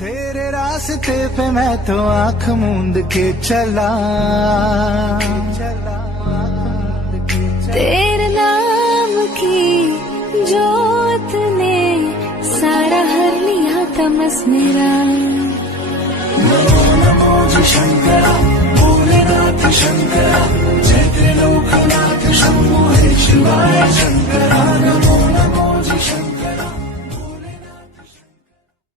तेरे रास्ते पे मैं तो आंख मूंद के चला, तेरे नाम की जोत ने सारा हर लिया तमस मेरा। नमो नमो जी शंकरा, भोलेनाथ शंकरा,